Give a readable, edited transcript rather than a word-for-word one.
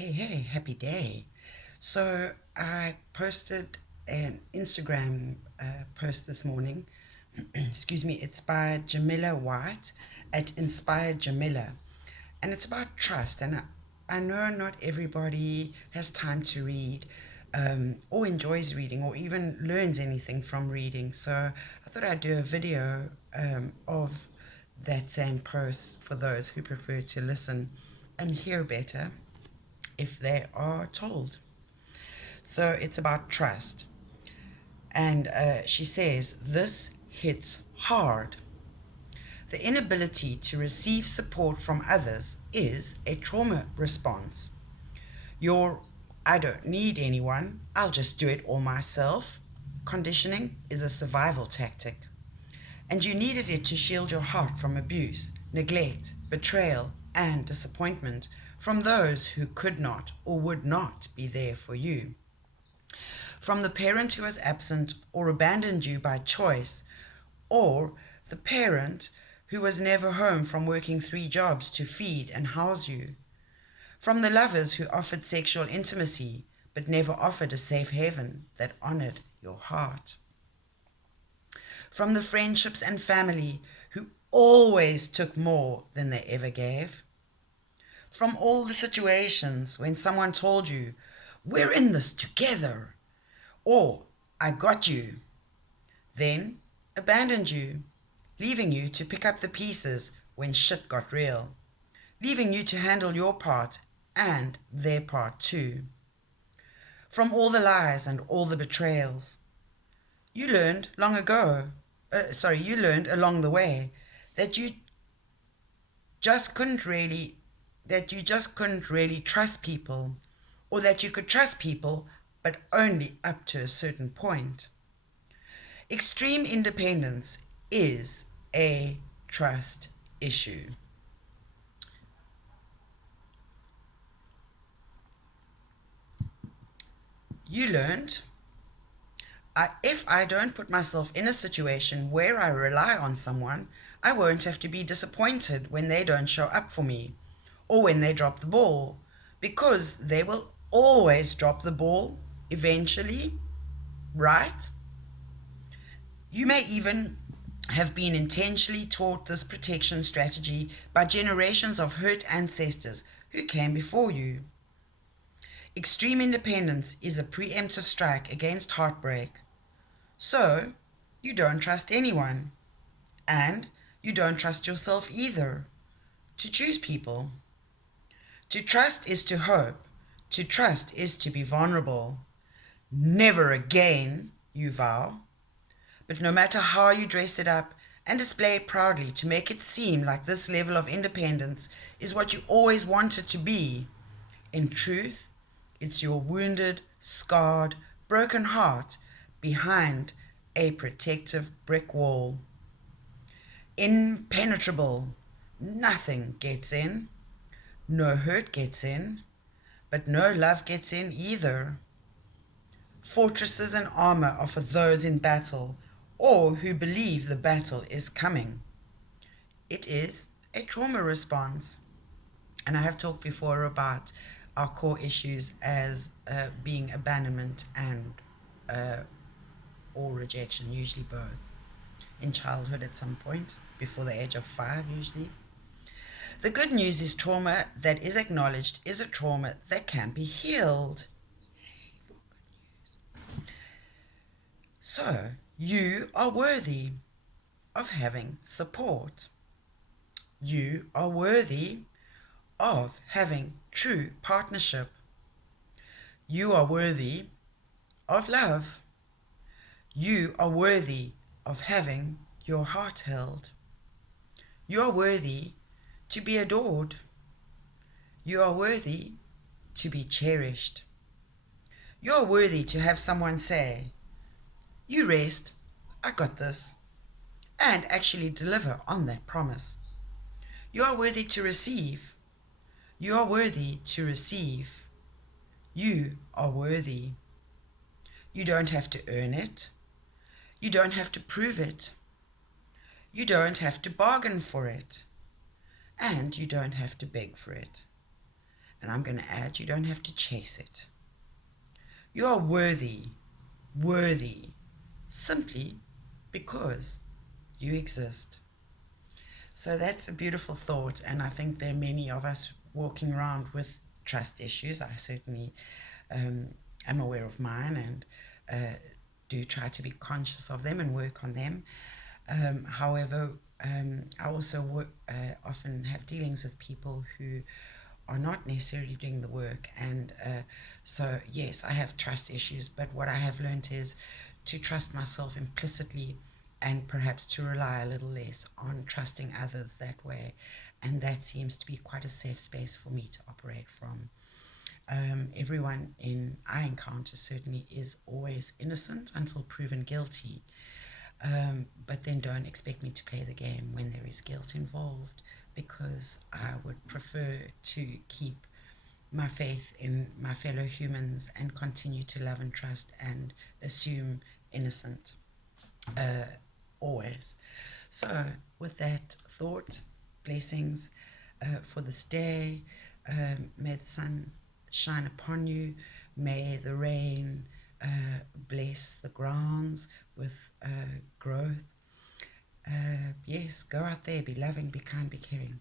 Hey, happy day. So I posted an Instagram post this morning. Excuse me, it's by Jamilia White at Inspired Jamila. And it's about trust. And I know not everybody has time to read or enjoys reading or even learns anything from reading. So I thought I'd do a video of that same post for those who prefer to listen and hear better if they are told. So it's about trust. And she says, this hits hard. The inability to receive support from others is a trauma response. Your I don't need anyone, I'll just do it all myself conditioning is a survival tactic. And you needed it to shield your heart from abuse, neglect, betrayal, and disappointment from those who could not or would not be there for you. From the parent who was absent or abandoned you by choice, or the parent who was never home from working 3 jobs to feed and house you. From the lovers who offered sexual intimacy but never offered a safe haven that honored your heart. From the friendships and family who always took more than they ever gave. From all the situations when someone told you, we're in this together, or I got you, then abandoned you, leaving you to pick up the pieces when shit got real, leaving you to handle your part and their part too. From all the lies and all the betrayals. You learned you learned along the way that just couldn't really that you just couldn't really trust people, or that you could trust people but only up to a certain point. Extreme independence is a trust issue. You learned, if I don't put myself in a situation where I rely on someone, I won't have to be disappointed when they don't show up for me or when they drop the ball, because they will always drop the ball eventually, right? You may even have been intentionally taught this protection strategy by generations of hurt ancestors who came before you. Extreme independence is a preemptive strike against heartbreak. So, you don't trust anyone. And you don't trust yourself either. To choose people. To trust is to hope. To trust is to be vulnerable. Never again, you vow. But no matter how you dress it up and display it proudly to make it seem like this level of independence is what you always wanted to be, in truth, it's your wounded, scarred, broken heart behind a protective brick wall. Impenetrable. Nothing gets in. No hurt gets in, but no love gets in either. Fortresses and armor are for those in battle or who believe the battle is coming. It is a trauma response. And I have talked before about our core issues as being abandonment and or rejection, usually both, in childhood at some point, before the age of 5 usually. The good news is trauma that is acknowledged is a trauma that can be healed. So, you are worthy of having support. You are worthy of having true partnership. You are worthy of love. You are worthy of having your heart held. You are worthy to be adored. You are worthy to be cherished. You are worthy to have someone say, you rest, I got this, and actually deliver on that promise. You are worthy to receive. You are worthy to receive. You are worthy. You don't have to earn it. You don't have to prove it. You don't have to bargain for it. And you don't have to beg for it. And I'm going to add, you don't have to chase it. You are worthy, simply because you exist. So that's a beautiful thought, and I think there are many of us walking around with trust issues. I certainly um, am aware of mine and do try to be conscious of them and work on them. However, I also often have dealings with people who are not necessarily doing the work, and so yes, I have trust issues, but what I have learned is to trust myself implicitly and perhaps to rely a little less on trusting others that way, and that seems to be quite a safe space for me to operate from. Everyone I encounter certainly is always innocent until proven guilty, but then don't expect me to play the game when there is guilt involved, because I would prefer to keep my faith in my fellow humans and continue to love and trust and assume innocent always. So, with that thought, blessings for this day. May the sun shine upon you. May the rain bless the grounds with growth. Yes, go out there, be loving, be kind, be caring.